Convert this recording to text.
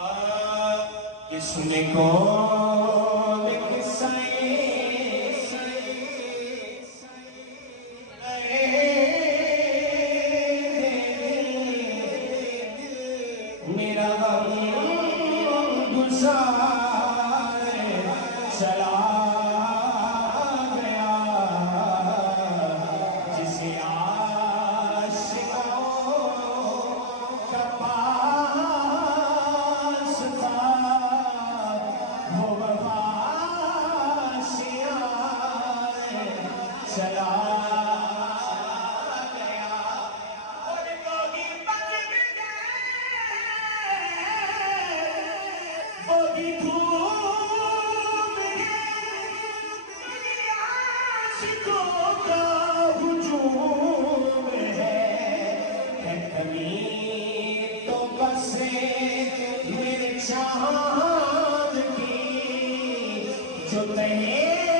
किसने कौन किस्से मेरा गुजार चला गया जिसे आशिकों का पास था वो वफासियाँ चला गया और बोगी बज गए बोगी धूम है आशिकों का हुजूम है कमी तो बस मेरे चाँद की जो तहे